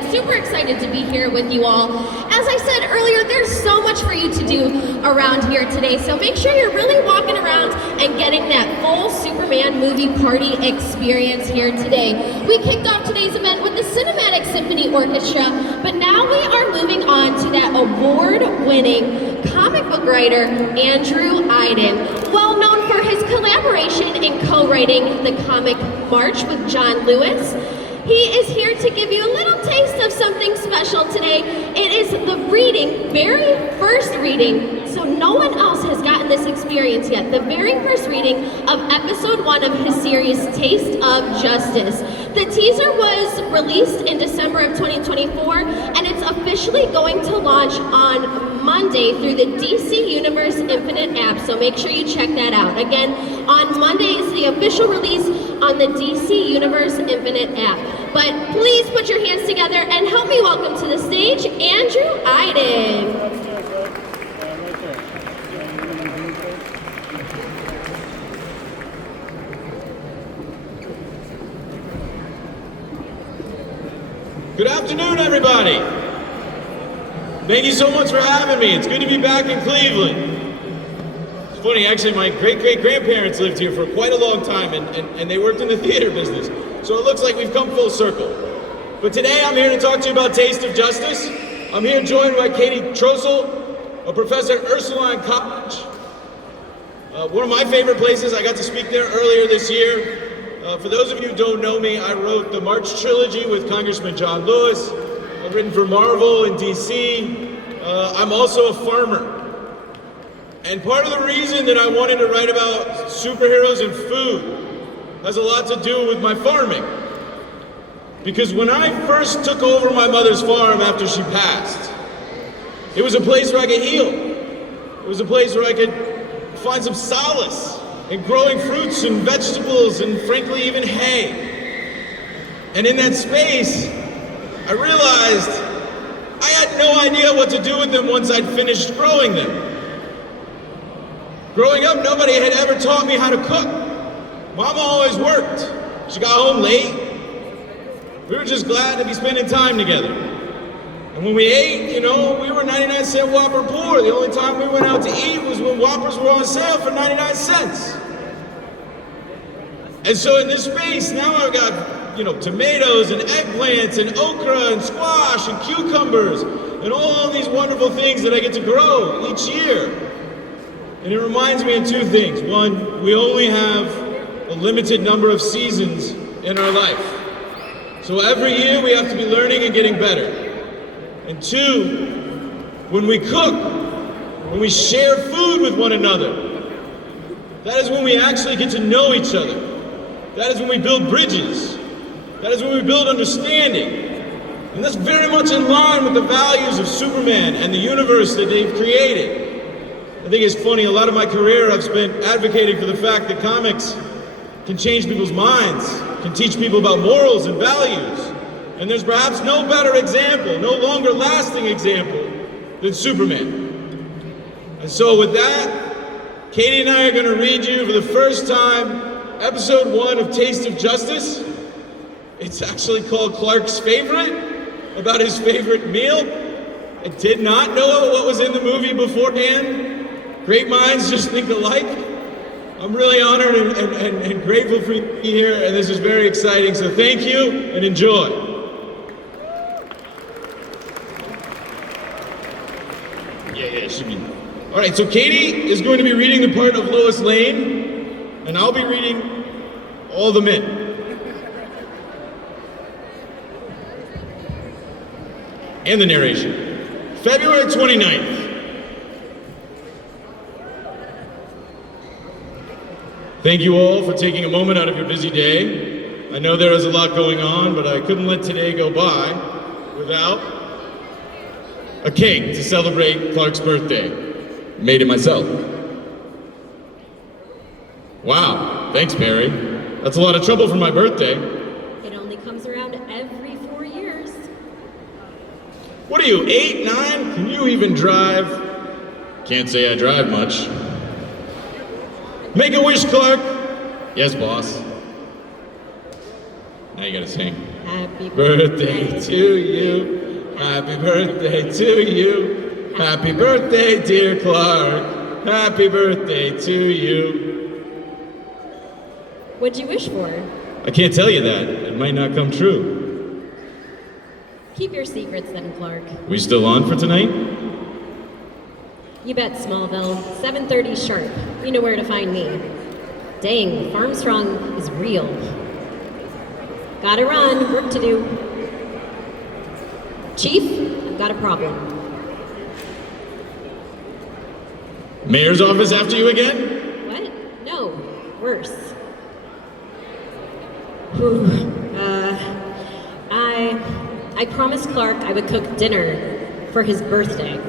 again, super excited to be here with you all. As I said earlier, there's so much for you to do around here today, so make sure you're really walking around and getting that full Superman movie party experience here today. We kicked off today's event with the Cinematic Symphony Orchestra, but now we are moving on to that award-winning comic book writer, Andrew Aydin, well known for his collaboration in co-writing the comic March with John Lewis. He is here to give you a little taste of something special today. It is the reading, very first reading, so no one else has gotten this experience yet, the very first reading of episode 1 of his series, Taste of Justice. The teaser was released in December of 2024, and it's officially going to launch on Monday through the DC Universe Infinite app, so make sure you check that out. Again, on Monday is the official release on the DC Universe Infinite app. But please put your hands together and help me welcome to the stage, Andrew Aydin. Good afternoon, everybody. Thank you so much for having me. It's good to be back in Cleveland. It's funny, actually, my great-great-grandparents lived here for quite a long time, and they worked in the theater business. So it looks like we've come full circle. But today I'm here to talk to you about Taste of Justice. I'm here joined by Katie Trossel, a professor at Ursuline College. One of my favorite places. I got to speak there earlier this year. For those of you who don't know me, I wrote the March trilogy with Congressman John Lewis. I've written for Marvel and DC. I'm also a farmer. And part of the reason that I wanted to write about superheroes and food has a lot to do with my farming. Because when I first took over my mother's farm after she passed, it was a place where I could heal. It was a place where I could find some solace in growing fruits and vegetables and frankly even hay. And in that space, I realized I had no idea what to do with them once I'd finished growing them. Growing up, nobody had ever taught me how to cook. Mama always worked. She got home late. We were just glad to be spending time together. And when we ate, you know, we were 99-cent Whopper poor. The only time we went out to eat was when Whoppers were on sale for 99 cents. And so in this space, now I've got, you know, tomatoes and eggplants and okra and squash and cucumbers and all these wonderful things that I get to grow each year. And it reminds me of two things. One, we only have a limited number of seasons in our life. So every year we have to be learning and getting better. And two, when we cook, when we share food with one another, that is when we actually get to know each other. That is when we build bridges. That is when we build understanding. And that's very much in line with the values of Superman and the universe that they've created. I think it's funny, a lot of my career I've spent advocating for the fact that comics can change people's minds, can teach people about morals and values. And there's perhaps no better example, no longer lasting example than Superman. And so with that, Katie and I are gonna read you for the first time episode 1 of Taste of Justice. It's actually called Clark's Favorite, about his favorite meal. I did not know what was in the movie beforehand. Great minds just think alike. I'm really honored and grateful for you to be here, and this is very exciting, so thank you and enjoy. Yeah, it should be. All right, so Katie is going to be reading the part of Lois Lane, and I'll be reading all the men. And the narration. February 29th. Thank you all for taking a moment out of your busy day. I know there is a lot going on, but I couldn't let today go by without a cake to celebrate Clark's birthday. Made it myself. Wow, thanks, Mary. That's a lot of trouble for my birthday. It only comes around every 4 years. What are you, 8, 9? Can you even drive? Can't say I drive much. Make a wish, Clark. Yes, boss. Now you gotta sing. Happy birthday to you. Happy birthday to you. Happy birthday, dear Clark. Happy birthday to you. What'd you wish for? I can't tell you that. It might not come true. Keep your secrets then, Clark. We still on for tonight? You bet, Smallville. 7:30 sharp. You know where to find me. Dang, Farmstrong is real. Gotta run, work to do. Chief, I've got a problem. Mayor's office after you again? What? No, worse. Whew. I promised Clark I would cook dinner for his birthday.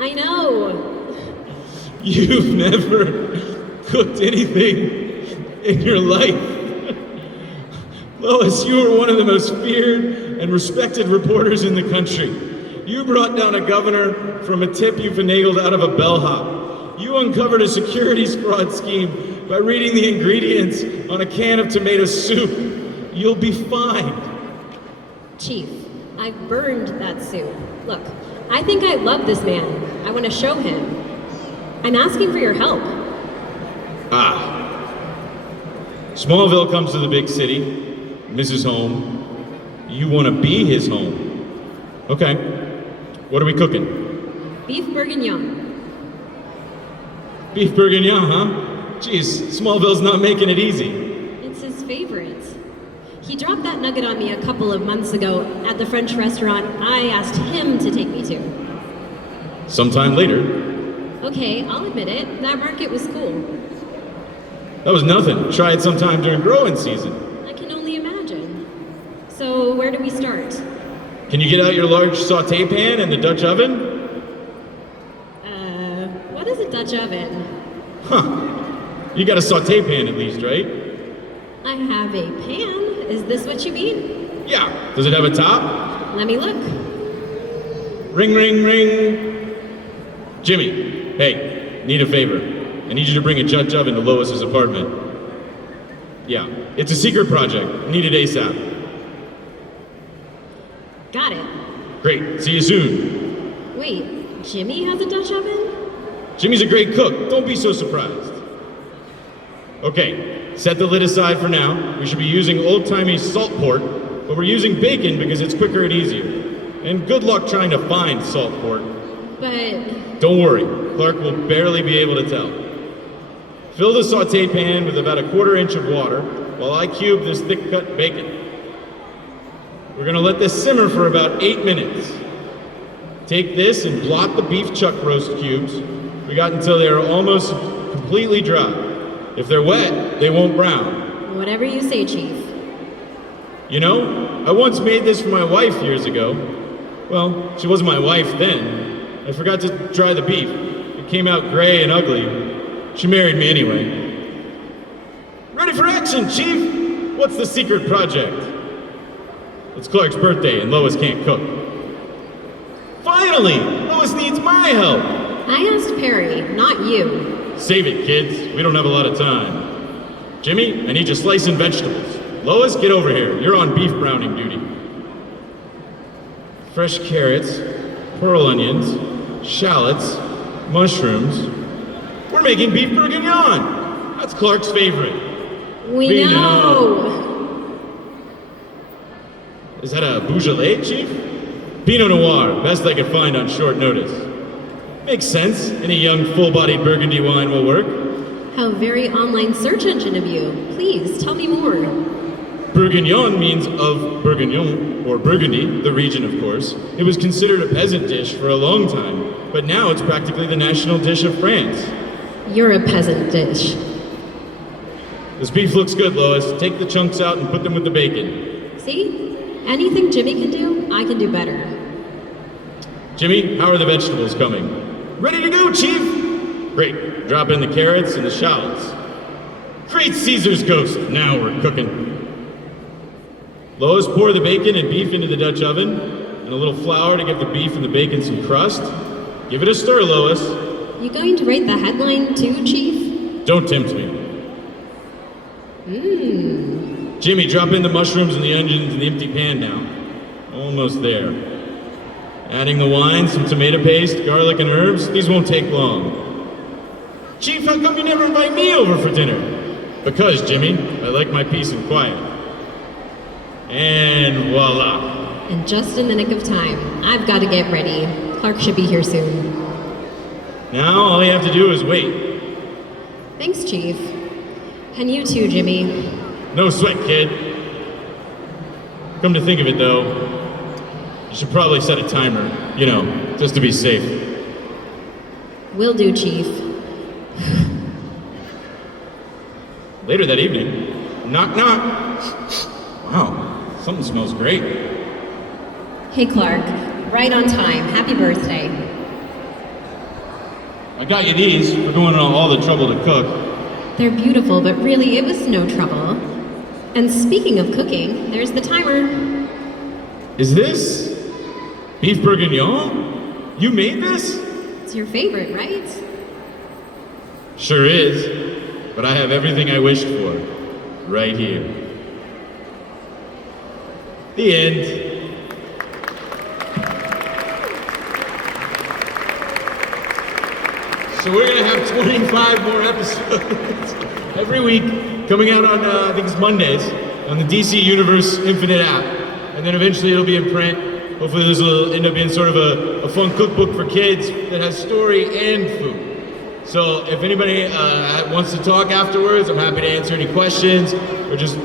I know. You've never cooked anything in your life. Lois, you are one of the most feared and respected reporters in the country. You brought down a governor from a tip you finagled out of a bellhop. You uncovered a securities fraud scheme by reading the ingredients on a can of tomato soup. You'll be fined. Chief, I burned that soup. Look, I think I love this man. I want to show him. I'm asking for your help. Smallville comes to the big city, misses home. You want to be his home. Okay. What are we cooking? Beef bourguignon. Beef bourguignon, huh? Jeez, Smallville's not making it easy. It's his favorite. He dropped that nugget on me a couple of months ago at the French restaurant I asked him to take me to. Sometime later. Okay, I'll admit it. That market was cool. That was nothing. Try it sometime during growing season. I can only imagine. So, where do we start? Can you get out your large saute pan and the Dutch oven? What is a Dutch oven? Huh. You got a saute pan at least, right? I have a pan. Is this what you mean? Yeah. Does it have a top? Let me look. Ring, ring, ring. Jimmy, hey, need a favor. I need you to bring a Dutch oven to Lois's apartment. Yeah, it's a secret project. Need it ASAP. Got it. Great, see you soon. Wait, Jimmy has a Dutch oven? Jimmy's a great cook. Don't be so surprised. Okay, set the lid aside for now. We should be using old-timey salt pork, but we're using bacon because it's quicker and easier. And good luck trying to find salt pork. But... Don't worry, Clark will barely be able to tell. Fill the saute pan with about 1/4 inch of water while I cube this thick-cut bacon. We're gonna let this simmer for about 8 minutes. Take this and blot the beef chuck roast cubes. We got until they are almost completely dry. If they're wet, they won't brown. Whatever you say, Chief. You know, I once made this for my wife years ago. Well, she wasn't my wife then. I forgot to dry the beef. It came out gray and ugly. She married me anyway. Ready for action, Chief! What's the secret project? It's Clark's birthday and Lois can't cook. Finally! Lois needs my help! I asked Perry, not you. Save it, kids. We don't have a lot of time. Jimmy, I need you slicing vegetables. Lois, get over here. You're on beef browning duty. Fresh carrots, pearl onions, shallots, mushrooms. We're making beef bourguignon. That's Clark's favorite. We know. Is that a Beaujolais, Chief? Pinot Noir, best I could find on short notice. Makes sense. Any young, full-bodied Burgundy wine will work. How very online search engine of you. Please, tell me more. Bourguignon means of Bourguignon, or Burgundy, the region, of course. It was considered a peasant dish for a long time, but now it's practically the national dish of France. You're a peasant dish. This beef looks good, Lois. Take the chunks out and put them with the bacon. See? Anything Jimmy can do, I can do better. Jimmy, how are the vegetables coming? Ready to go, Chief! Great. Drop in the carrots and the shallots. Great Caesar's ghost. Now we're cooking. Lois, pour the bacon and beef into the Dutch oven, and a little flour to give the beef and the bacon some crust. Give it a stir, Lois. You going to write the headline too, Chief? Don't tempt me. Jimmy, drop in the mushrooms and the onions in the empty pan now. Almost there. Adding the wine, some tomato paste, garlic and herbs. These won't take long. Chief, how come you never invite me over for dinner? Because, Jimmy, I like my peace and quiet. And voila. And just in the nick of time. I've got to get ready. Clark should be here soon. Now all you have to do is wait. Thanks, Chief. And you too, Jimmy. No sweat, kid. Come to think of it, though, you should probably set a timer, you know, just to be safe. Will do, Chief. Later that evening, knock knock. Wow, something smells great. Hey, Clark. Right on time. Happy birthday. I got you these for going on all the trouble to cook. They're beautiful, but really, it was no trouble. And speaking of cooking, there's the timer. Is this beef bourguignon? You made this? It's your favorite, right? Sure is. But I have everything I wished for, right here. The end. So we're gonna have 25 more episodes every week, coming out on, I think it's Mondays, on the DC Universe Infinite app. And then eventually it'll be in print. Hopefully this will end up being sort of a fun cookbook for kids that has story and food. So if anybody wants to talk afterwards, I'm happy to answer any questions or just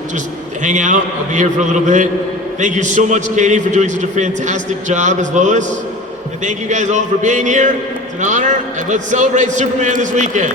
hang out. I'll be here for a little bit. Thank you so much, Katie, for doing such a fantastic job as Lois. And thank you guys all for being here. It's an honor, and let's celebrate Superman this weekend.